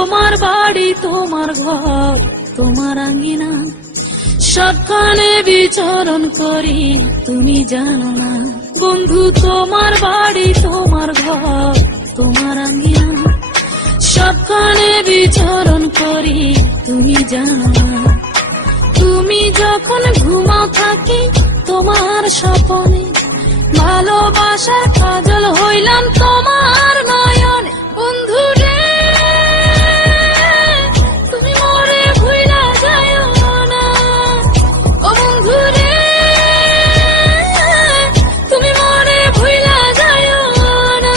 তোমার বাড়ি, তোমার ঘর, তোমার আঙ্গিনা, সবখানে বিচরণ করি, তুমি জানো না। বন্ধু তোমার বাড়ি, তোমার ঘর, তোমার আঙ্গিনা, সবখানে বিচরণ করি, তুমি জানো না। তুমি যখন ঘুমাও থাকি তোমার স্বপনে, ভালোবাসার কাজল হইলাম তোমার নয়নে। বন্ধু রে তুমি মরে ভুইলা যাইও না, ও বন্ধু রে তুমি মরে ভুইলা যাইও না।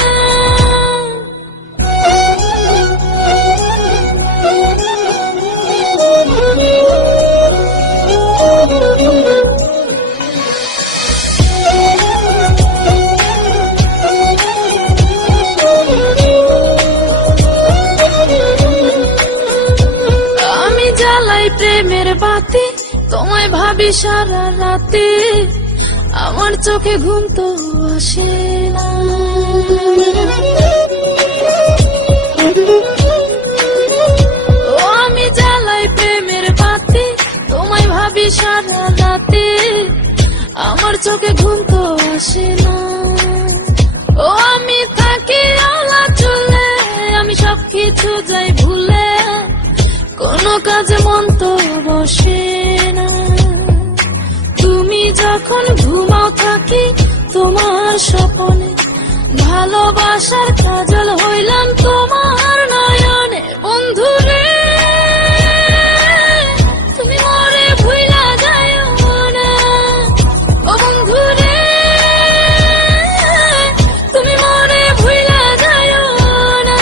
প্রেমের বাতি তোমায় ভাবি সারা রাতে, আমার চোখে ঘুম তো আসে না। ও আমি জ্বালাই প্রেমের বাতি তোমায় ভাবি সারা রাতে, আমার চোখে ঘুম তো আসে না। ও আমি থাকি আলা চুলে, আমি সবকিছু যাই ভুলে, কোনো কাজে মন তো বসে না। তুমি যখন ঘুমাও থাকি তোমার স্বপনে, ভালোবাসার কাজল হইলাম তোমার নয়নে। বন্ধু রে তুমি মরে ভুইলা যাইও না, ও বন্ধু রে তুমি মরে ভুইলা যাইও না।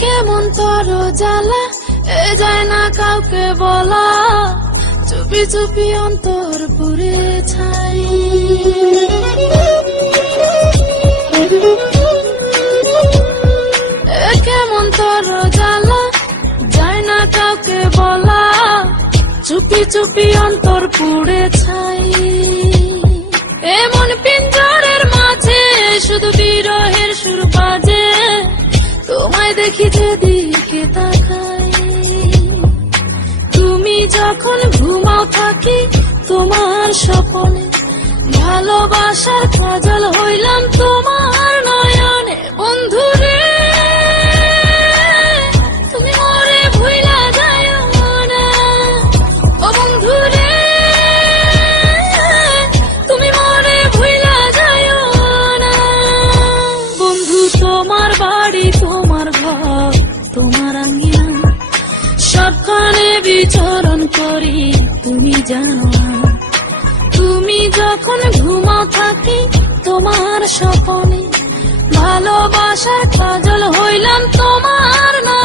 কেমন তোর জ্বালা এ যায় না কাউকে বলা, চুপি চুপি অন্তর পুরে ছাই। কেমন তোর জ্বালা যায় না কাউকে বলা, চুপি চুপি অন্তর পুড়ে ছাই। এমন পিঞ্জরের মাঝে শুধু বিরহের সুর বাজে, তোমায় দেখি যেদিকে তাকাই। তুমি যখন ঘুমাও থাকি তোমার স্বপনে, ভালোবাসার কাজল হইলাম তোমার নয়নে। বন্ধু রে তুমি মরে ভুইলা যাইও না, ও বন্ধু রে তুমি মরে ভুইলা যাইও না। বন্ধু তোমার বাড়ি, তোমার ঘর, তোমার আঙ্গিনা, সবখানে বিচরণ করি, তুমি জানো না। তুমি যখন ঘুমাও থাকি তোমার স্বপনে, ভালোবাসার কাজল হইলাম তোমার না।